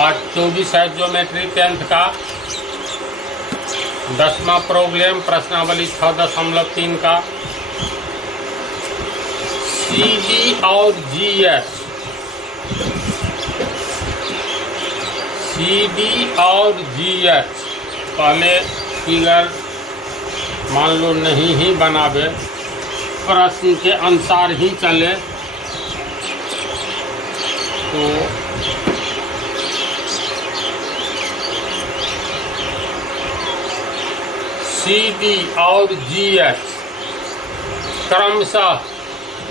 Part 24 है geometry 10th का 10वां problem प्रश्नावली 6.3 का। CD और GS, CD और GH पहले फिगर मान लो नहीं ही बनावे, प्रश्न के अनुसार ही चले तो CD और GH क्रमशः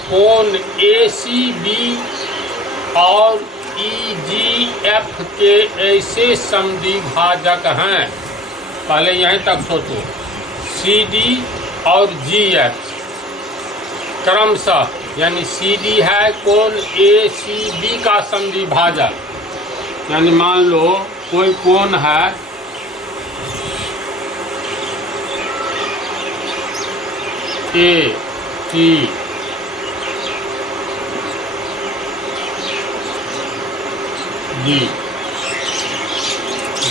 कोण ACB और EGF के ऐसे समद्विभाजक हैं। पहले यहीं तक सोचो, CD और GH क्रमशः, यानी CD है कोण ACB का समद्विभाजक, यानी मान लो कोई कोण है AC,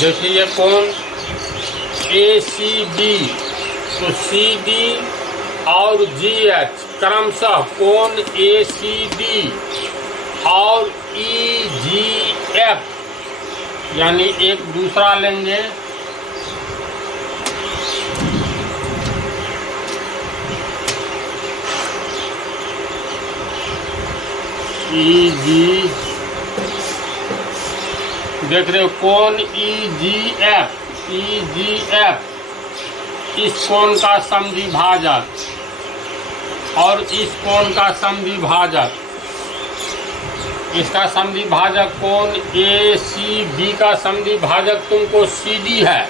जैसे ये कोण ACB, तो CD और GH क्रमशः कोण ACD और EGF, यानी एक दूसरा लेंगे देख रहे हो कोण EGF इस कोण का समद्विभाजक और इस कोण का समद्विभाजक, इसका समद्विभाजक कोण ACB का समद्विभाजक तुमको CD है।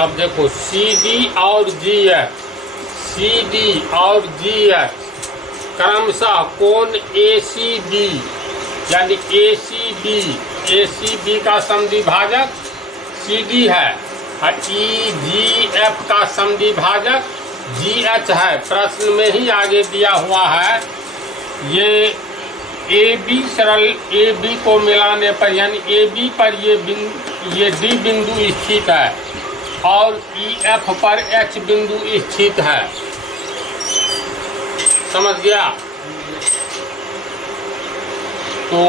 अब देखो CD और GH क्रमशः कोण ACB, यानी ACB का समद्विभाजक CD है और EGF का समद्विभाजक GH है। प्रश्न में ही आगे दिया हुआ है, ये AB सरल AB को मिलाने पर, यानी AB पर ये D बिंदु स्थित है और EF पर H बिंदु स्थित है। समझ गया? तो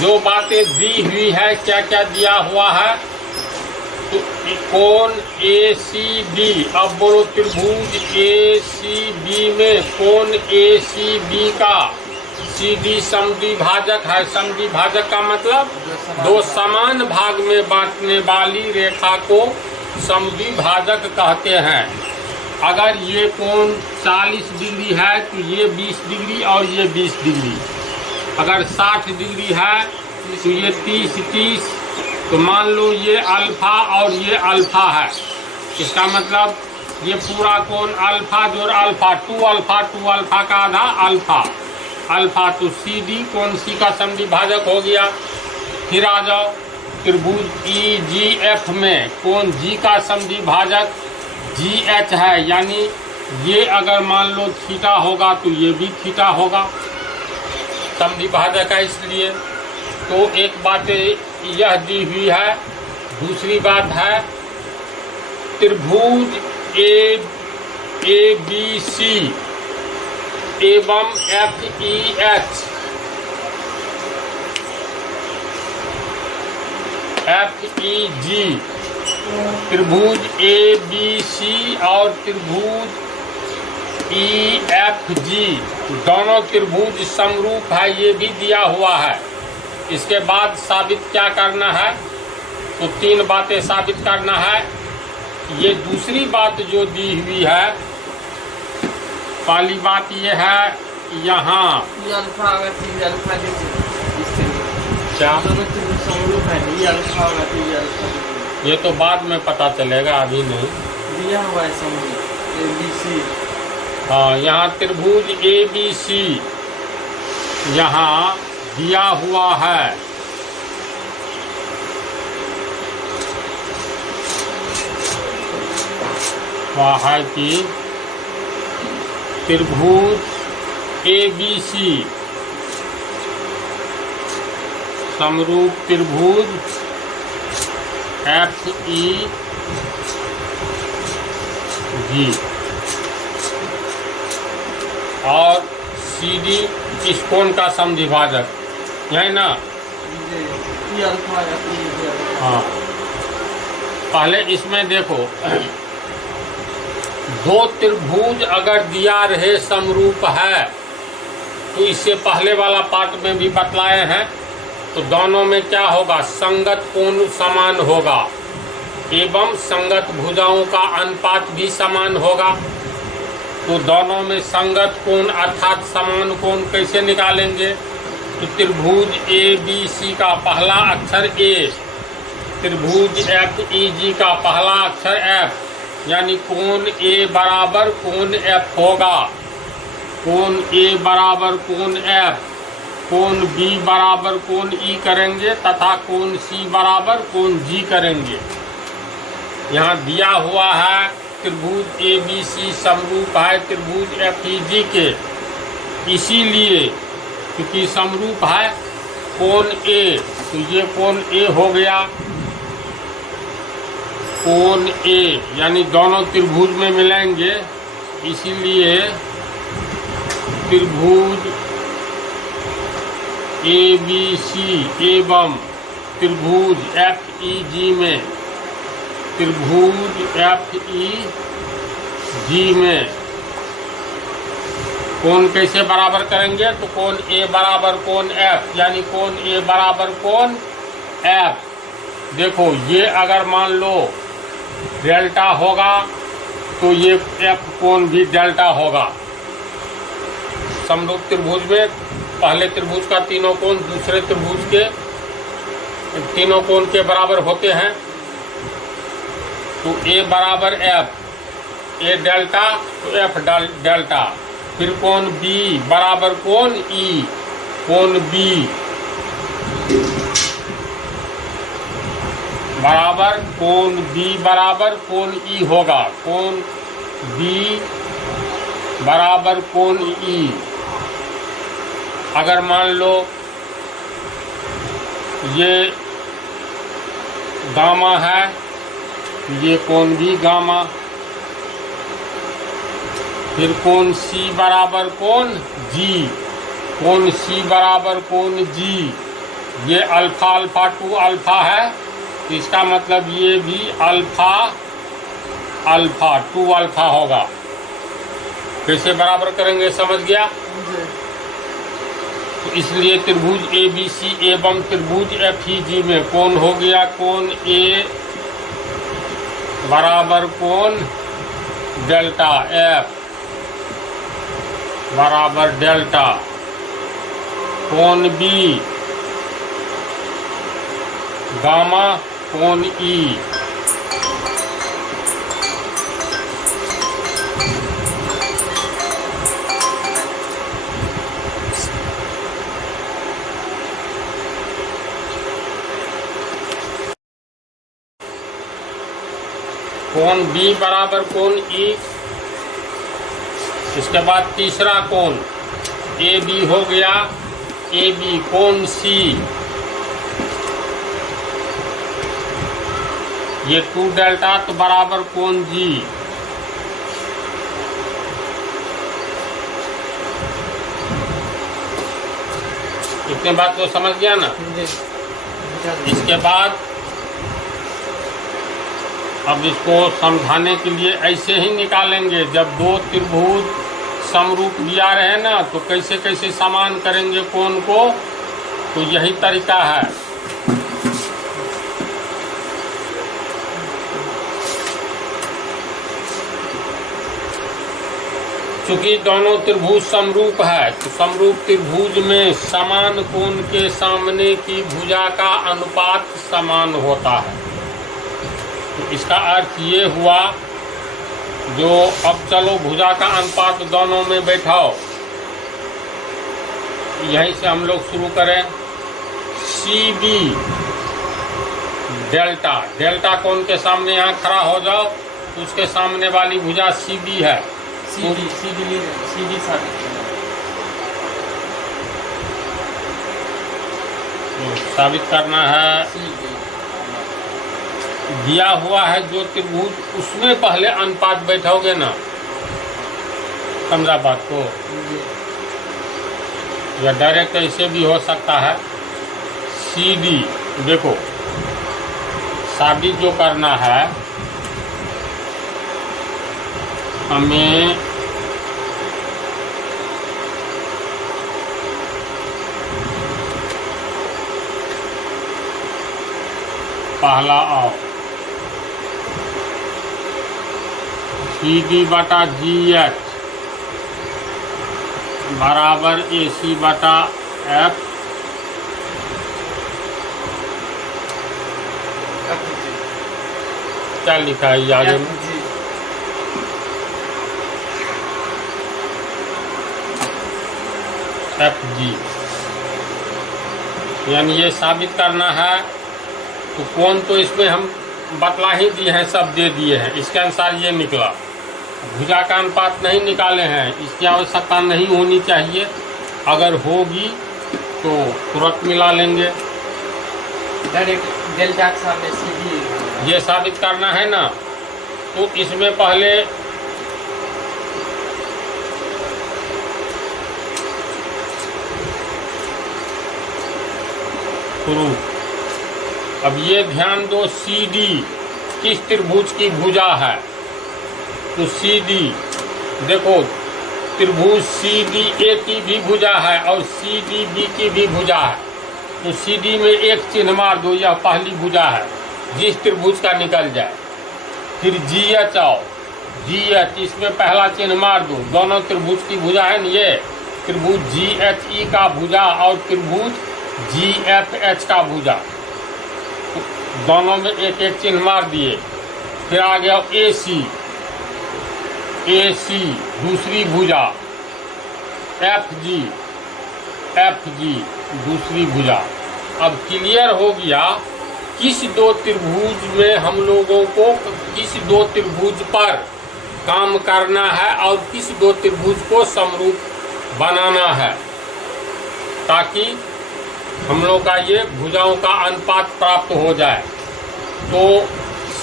जो बातें दी हुई है, क्या क्या दिया हुआ है, तो कोण ACB, अब बोलो त्रिभुज ACB में कोण ACB का CD समद्विभाजक है। समद्विभाजक का मतलब दो समान भाग में बांटने वाली रेखा को समद्विभाजक कहते हैं। अगर ये कोण 40 डिग्री है तो ये 20 डिग्री और ये 20 डिग्री, अगर 60 डिग्री है तो ये 30, तो मान लो ये अल्फा और ये अल्फा है। इसका मतलब ये पूरा कोण अल्फा जोड़ अल्फा, 2 अल्फा का आधा अल्फा, तो CD कोण C का समद्विभाजक हो गया। फिर आ जाओ त्रिभुज EGF में कोण G का समद्विभाजक GH है, यानी ये अगर मान लो थीटा होगा तो ये भी थीटा होगा, समद्विभाजक है इसलिए। तो एक बात यह दी हुई है। दूसरी बात है त्रिभुज ABC एवं FEG, त्रिभुज ABC और त्रिभुज EFG दोनों त्रिभुज समरूप है, ये भी दिया हुआ है। इसके बाद साबित क्या करना है, तो 3 बातें साबित करना है। ये दूसरी बात जो दी हुई है, पहली बात ये है यहाँ क्या समरूप है, ये अल्फा होगा तो ये अल्फा ये तो बाद में पता चलेगा, अभी नहीं। दिया हुआ है समूह ABC। हाँ, यहाँ त्रिभुज ABC यहाँ दिया हुआ है। वह है कि त्रिभुज ABC समरूप त्रिभुज FEG और CD इस कोण का समद्विभाजक, है ना? ये अल्फा है, हाँ, पहले इसमें देखो, दो त्रिभुज अगर दिया रहे समरूप है, तो इससे पहले वाला पार्ट में भी बतलाए हैं, तो दोनों में क्या होगा? संगत कोण समान होगा एवं संगत भुजाओं का अनुपात भी समान होगा। तो दोनों में संगत कोण अर्थात समान कोण कैसे निकालेंगे? तो त्रिभुज ABC का पहला अक्षर A, त्रिभुज FEG का पहला अक्षर F, यानी कोण A बराबर कोण F होगा। कोण A बराबर कोण F, कोण B बराबर कोण E करेंगे तथा कोण C बराबर कोण G करेंगे। यहाँ दिया हुआ है त्रिभुज ABC समरूप है त्रिभुज FEG के, इसीलिए क्योंकि समरूप है कोण A, तो ये कोण A हो गया। कोण A यानी दोनों त्रिभुज में मिलेंगे, इसीलिए त्रिभुज ABC एवं त्रिभुज FEG में, त्रिभुज FEG में कोण कैसे बराबर करेंगे? तो कोण A बराबर कोण F, यानी कोण A बराबर कोण F। देखो, ये अगर मान लो डेल्टा होगा तो ये F कोण भी डेल्टा होगा। समरूप त्रिभुज में पहले त्रिभुज का तीनों कोण दूसरे त्रिभुज के तीनों कोण के बराबर होते हैं। तो A बराबर F, A डेल्टा तो F डेल्टा। फिर कोण B बराबर कोण E, कोण B बराबर कोण B बराबर कोण E होगा। कोण B बराबर कोण E। अगर मान लो ये गामा है, ये कोण भी गामा। फिर कोण C बराबर कोण G, कोण C बराबर कोण G। ये अल्फा अल्फा 2 अल्फा है, तो इसका मतलब ये भी अल्फा अल्फा 2 अल्फा होगा। कैसे बराबर करेंगे, समझ गया? तो इसलिए त्रिभुज ABC एवं त्रिभुज FEG में कोण हो गया कोण A बराबर कोण डेल्टा F बराबर डेल्टा। कोण B गामा कोण E। कोण B बराबर कोण E। इसके बाद तीसरा कोण AB हो गया, AB कोण C, ये 2 डेल्टा तो बराबर कोण G। इतने बात तो समझ गया ना? इसके बाद अब इसको समझाने के लिए ऐसे ही निकालेंगे। जब दो त्रिभुज समरूप दिया रहे ना, तो कैसे कैसे समान करेंगे कोण को, तो यही तरीका है। चूंकि दोनों त्रिभुज समरूप है, तो समरूप त्रिभुज में समान कोण के सामने की भुजा का अनुपात समान होता है। तो इसका अर्थ ये हुआ, जो अब चलो भुजा का अनुपात दोनों में बैठाओ, यहीं से हम लोग शुरू करें। सी डी डेल्टा, डेल्टा कोण के सामने यहाँ खड़ा हो जाओ, उसके सामने वाली भुजा सी डी है। सीडी साबित करना। साबित करना है। CD दिया हुआ है जो त्रिभुज, उसमें पहले अनुपात बैठाओगे ना, समझा बात को? या डायरेक्ट ऐसे भी हो सकता है। सी डी, देखो साबित जो करना है हमें, पहला आओ सी डी बटा जी एच बराबर ए सी बटा एफ क्या लिखा है आगे में? एफ जी, यानी ये साबित करना है। तो कौन तो इसमें हम बतला ही दिए हैं, सब दे दिए हैं, इसके अनुसार ये निकला। भुजा का अनुपात नहीं निकाले हैं, इसकी आवश्यकता नहीं होनी चाहिए, अगर होगी तो तुरंत मिला लेंगे। डायरेक्ट डेल्टा के सामने सीधी ये साबित करना है ना, तो इसमें पहले शुरू। अब ये ध्यान दो, सी डी किस त्रिभुज की भुजा है? तो सी डी, देखो त्रिभुज सी डी ए की भी भुजा है और सी डी बी की भी भुजा है। तो सी डी में एक चिन्ह मार दो, यह पहली भुजा है जिस त्रिभुज का निकल जाए। फिर जी एच आओ, जी एच, इसमें पहला चिन्ह मार दो, दोनों त्रिभुज की भुजा है न, ये त्रिभुज जी एच ई का भुजा और त्रिभुज जी एफ एच का भुजा, दोनों में एक एक चिन्ह मार दिए। फिर आ गया ए सी, ए सी दूसरी भुजा, एफ जी दूसरी भुजा। अब क्लियर हो गया किस दो त्रिभुज में हम लोगों को किस दो त्रिभुज पर काम करना है और किस दो त्रिभुज को समरूप बनाना है, ताकि हम लोग का ये भुजाओं का अनुपात प्राप्त हो जाए। तो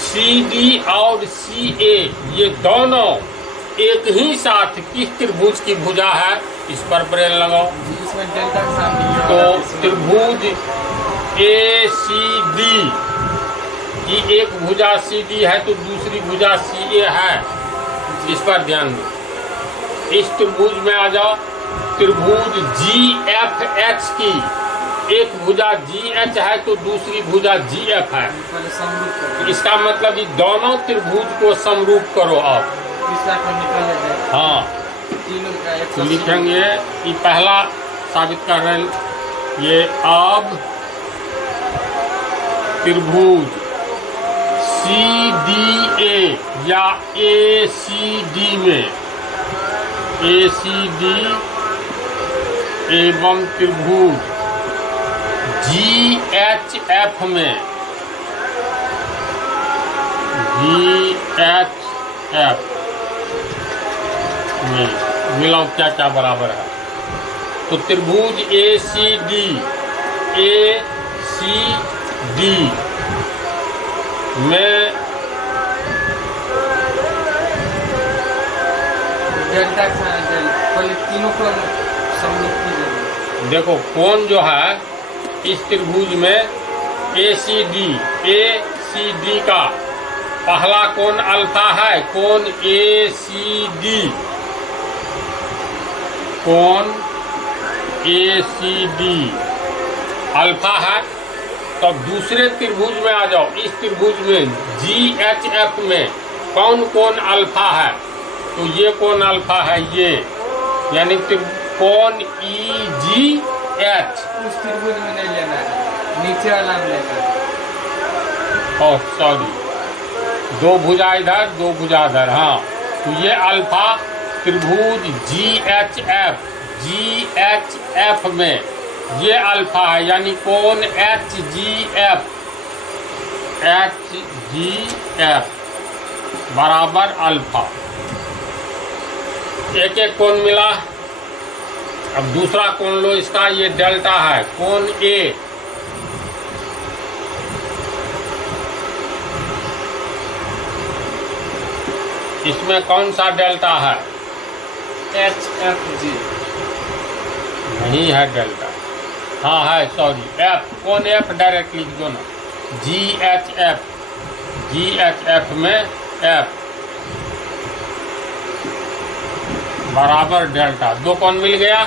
सी डी और सी ए ये दोनों एक ही साथ किस त्रिभुज की भुजा है, इस पर ब्रेन लगाओ। इसमें डेल्टा के सामने तो त्रिभुज ए सी डी की एक भुजा सी डी है तो दूसरी भुजा सी ए है, इस पर ध्यान दो। इस त्रिभुज में आ जाओ, त्रिभुज जी एफ एच की एक भुजा जी एच है तो दूसरी भुजा जी एफ है। पहले समरूप करो। इसका मतलब ये दोनों त्रिभुज को समरूप करो आप। तीसरा को निकाले जाए। हाँ, तीनों का एक तो लिखेंगे, ये पहला साबित कर रहे हैं। ये अब त्रिभुज सी डी ए या ए सी डी में, ए सी डी एवं त्रिभुज जी एच एफ में, जी एच एफ में मिलाओ क्या क्या बराबर है। तो त्रिभुज ए सी डी में डेल्टा के सामने पहले तीनों को समरूप कीजिए। देखो कोण जो है इस त्रिभुज में ए सी डी का पहला कोण अल्फा है, कोण ए सी डी, कोण ए सी डी अल्फा है। तो दूसरे त्रिभुज में आ जाओ, इस त्रिभुज में जी एच एफ में कौन कोण अल्फा है? तो ये कोण अल्फा है, ये यानी कोण ई जी एच। उस त्रिभुज में नहीं लेना है, नीचे वाला में लेना है। ओह सॉरी, दो भुजा इधर, दो भुजा इधर। हाँ, तो ये अल्फा त्रिभुज GHF में ये अल्फा है, यानी कोण HGF बराबर अल्फा। एक एक कोण मिला। अब दूसरा कोण लो इसका, ये डेल्टा है, कोण A। इसमें कौन सा डेल्टा है? HFG नहीं है डेल्टा। हाँ है, सॉरी, F, कौन F डायरेक्ट लिख दो ना, GHF में F बराबर डेल्टा। दो कोण मिल गया,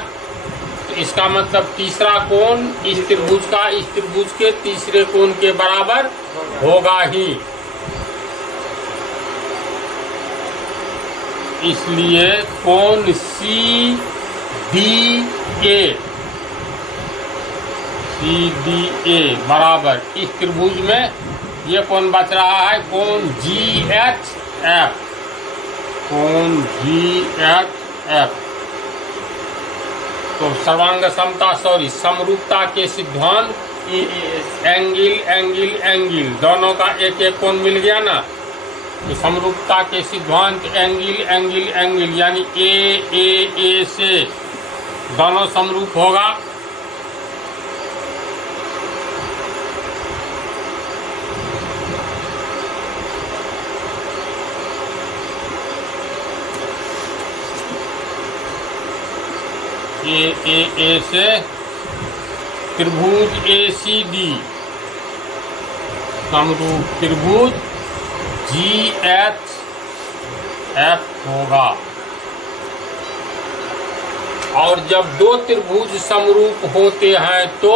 तो इसका मतलब तीसरा कोण इस त्रिभुज का इस त्रिभुज के तीसरे कोण के बराबर होगा ही। इसलिए कोण CDA बराबर इस त्रिभुज में ये कोण बच रहा है, कोण GHF, कोण GHF। तो सर्वांग समता, सॉरी, समरूपता के सिद्धांत, एंगल दोनों का एक एक कोण मिल गया ना, तो समरूपता के सिद्धांत एंगल यानी A से दोनों समरूप होगा। A से त्रिभुज ACD समरूप त्रिभुज GHF होगा। और जब दो त्रिभुज समरूप होते हैं तो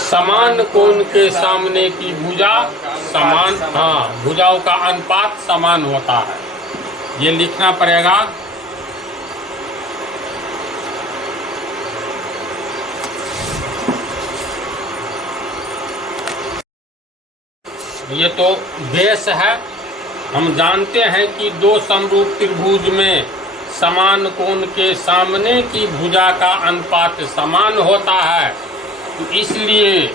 समान कोण के सामने की भुजा समान, हाँ, भुजाओं का अनुपात समान होता है। ये लिखना पड़ेगा। ये तो बेस है। हम जानते हैं कि दो समरूप त्रिभुज में समान कोण के सामने की भुजा का अनुपात समान होता है, तो इसलिए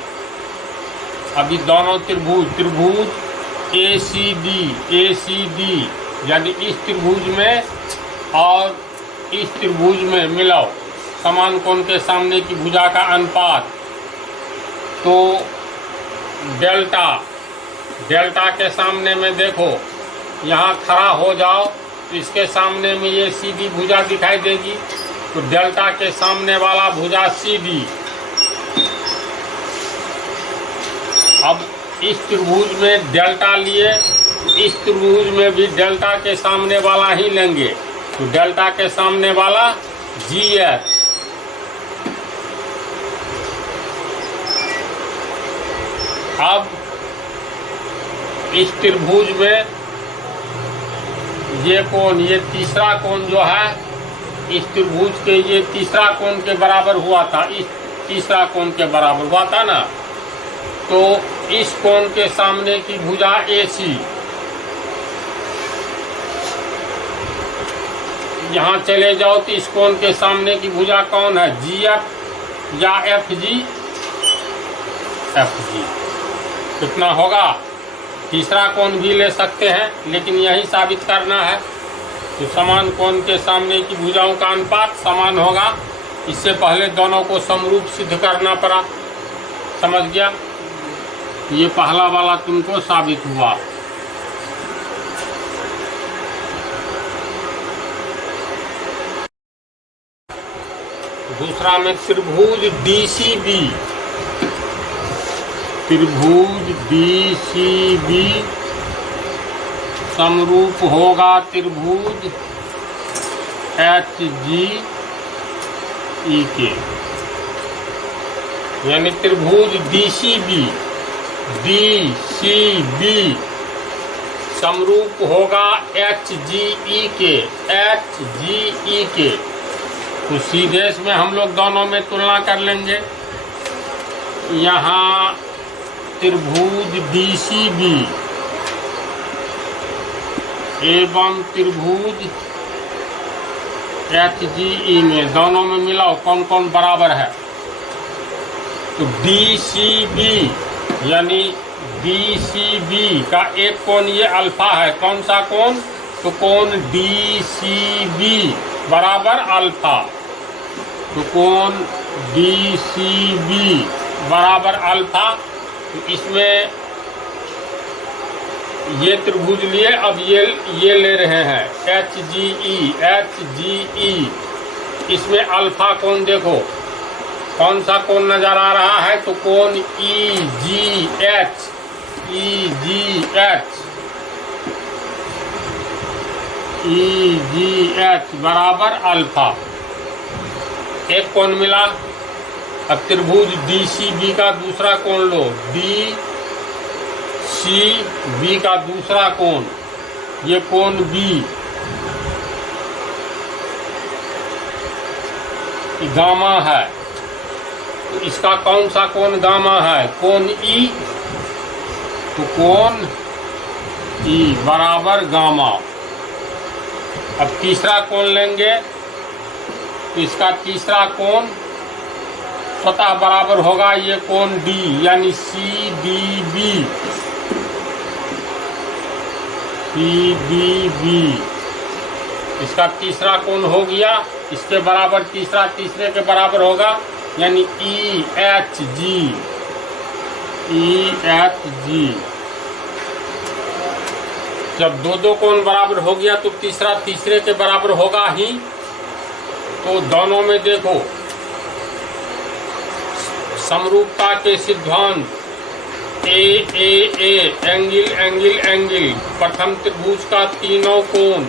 अभी दोनों त्रिभुज ACD यानी इस त्रिभुज में और इस त्रिभुज में मिलाओ समान कोण के सामने की भुजा का अनुपात, तो डेल्टा के सामने में देखो, यहाँ खड़ा हो जाओ तो इसके सामने में ये सीधी भुजा दिखाई देगी, तो डेल्टा के सामने वाला भुजा CD। अब इस त्रिभुज में डेल्टा लिए, इस त्रिभुज में भी डेल्टा के सामने वाला ही लेंगे, तो डेल्टा के सामने वाला GH। अब इस त्रिभुज में ये कोण, ये तीसरा कोण जो है इस त्रिभुज के, ये तीसरा कोण के बराबर हुआ था, इस तीसरा कोण के बराबर हुआ था ना, तो इस कोण के सामने की भुजा AC, यहाँ चले जाओ तो इस कोण के सामने की भुजा कौन है, GF या FG। कितना होगा? तीसरा कोण भी ले सकते हैं, लेकिन यही साबित करना है तो समान कोण के सामने की भुजाओं का अनुपात समान होगा। इससे पहले दोनों को समरूप सिद्ध करना पड़ा। समझ गया? ये पहला वाला तुमको साबित हुआ। दूसरा में त्रिभुज DCB समरूप होगा त्रिभुज HGE के, यानी त्रिभुज DCB समरूप होगा HGE के। तो सीधे इसमें हम लोग दोनों में तुलना कर लेंगे। यहाँ त्रिभुज DCB एवं त्रिभुज HGE में दोनों में मिलाओ कौन कौन बराबर है। तो DCB यानी DCB का एक कोण ये अल्फा है, कौन सा कोण? तो कोण DCB बराबर अल्फा। तो कोण DCB बराबर अल्फा। तो इसमें ये त्रिभुज लिए, अब ये ले रहे हैं HGE। इसमें अल्फा कोण देखो कौन सा कोण नजर आ रहा है? तो कोण EGH बराबर अल्फा। एक कोण मिला। अब त्रिभुज DCB का दूसरा कोण लो, DCB का दूसरा कोण, ये कोण B गामा है। तो इसका कौन सा कोण गामा है? कोण E। तो कोण E बराबर गामा। अब तीसरा कोण लेंगे, तो इसका तीसरा कोण स्वतः बराबर होगा ये कोण D यानी CDB। इसका तीसरा कोण हो गया, इसके बराबर तीसरा तीसरे के बराबर होगा यानी EHG। जब दो कोण बराबर हो गया तो तीसरा तीसरे के बराबर होगा ही। तो दोनों में देखो समरूपता के सिद्धांत ए एंगल प्रथम त्रिभुज का तीनों कोण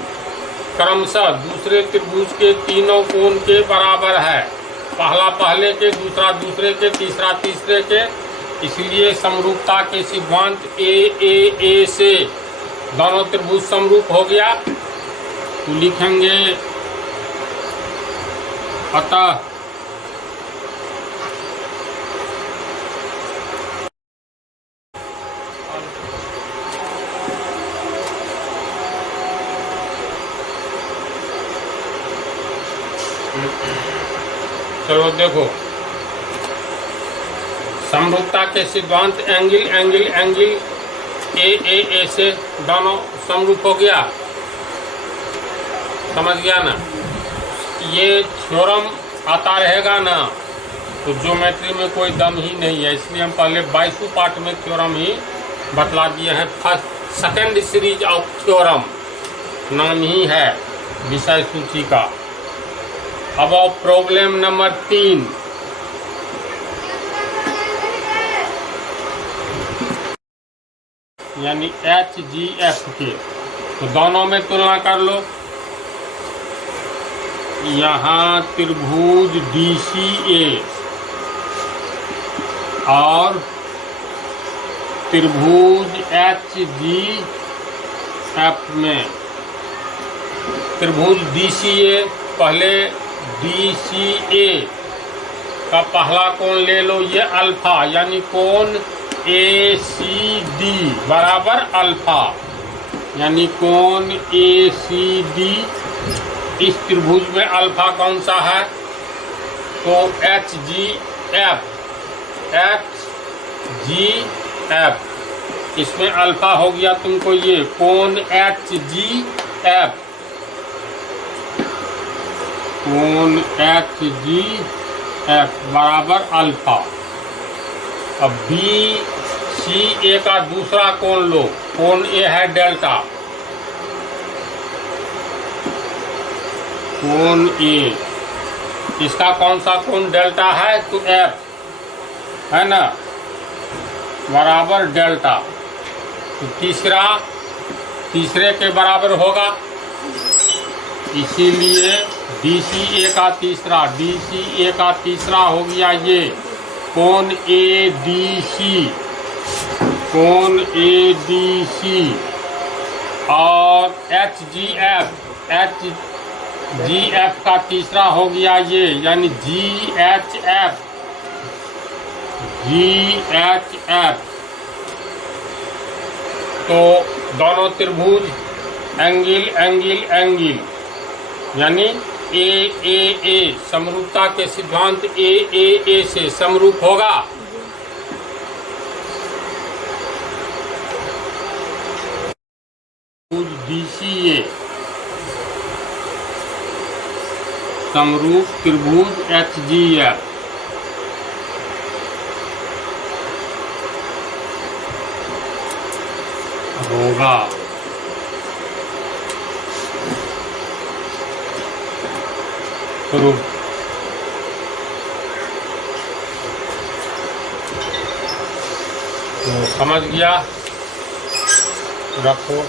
क्रमशः दूसरे त्रिभुज के तीनों कोण के बराबर है। पहला पहले के, दूसरा दूसरे के, तीसरा तीसरे के। इसलिए समरूपता के सिद्धांत ए से दोनों त्रिभुज समरूप हो गया। तो लिखेंगे अतः चलो देखो समरूपता के सिद्धांत एंगल ए से दोनों समरूप हो गया। समझ गया ना? ये थ्योरम आता रहेगा ना, तो ज्योमेट्री में कोई दम ही नहीं है। इसलिए हम पहले 22वें पार्ट में थ्योरम ही बतला दिए हैं। First second series of theorem नाम ही है विषय सूची का। अब प्रॉब्लम नंबर 3। यानी HGF के, तो दोनों में तुलना कर लो। यहाँ त्रिभुज DCA और त्रिभुज HGF में त्रिभुज DCA, पहले DCA का पहला कोण ले लो, ये अल्फा यानी कोण ACD बराबर अल्फा। यानी कोण ACD। इस त्रिभुज में अल्फा कौन सा है? तो HGF। इसमें अल्फा हो गया तुमको ये कोण HGF। कोण HGF बराबर अल्फा। अब BCA का दूसरा कोण लो, कोण A है डेल्टा। कोण A, इसका कौन सा कोण डेल्टा है? तो F है ना, बराबर डेल्टा। तो तीसरे के बराबर होगा। इसीलिए DCA का तीसरा हो गया ये कोण ADC। कोण ADC और HGF का तीसरा हो गया ये यानी GHF। तो दोनों त्रिभुज एंगल एंगल एंगल यानी ए समरूपता के सिद्धांत ए से समरूप होगा। DCA समरूप त्रिभुज HGF होगा। स्वरूप तो समझ गया, रखो।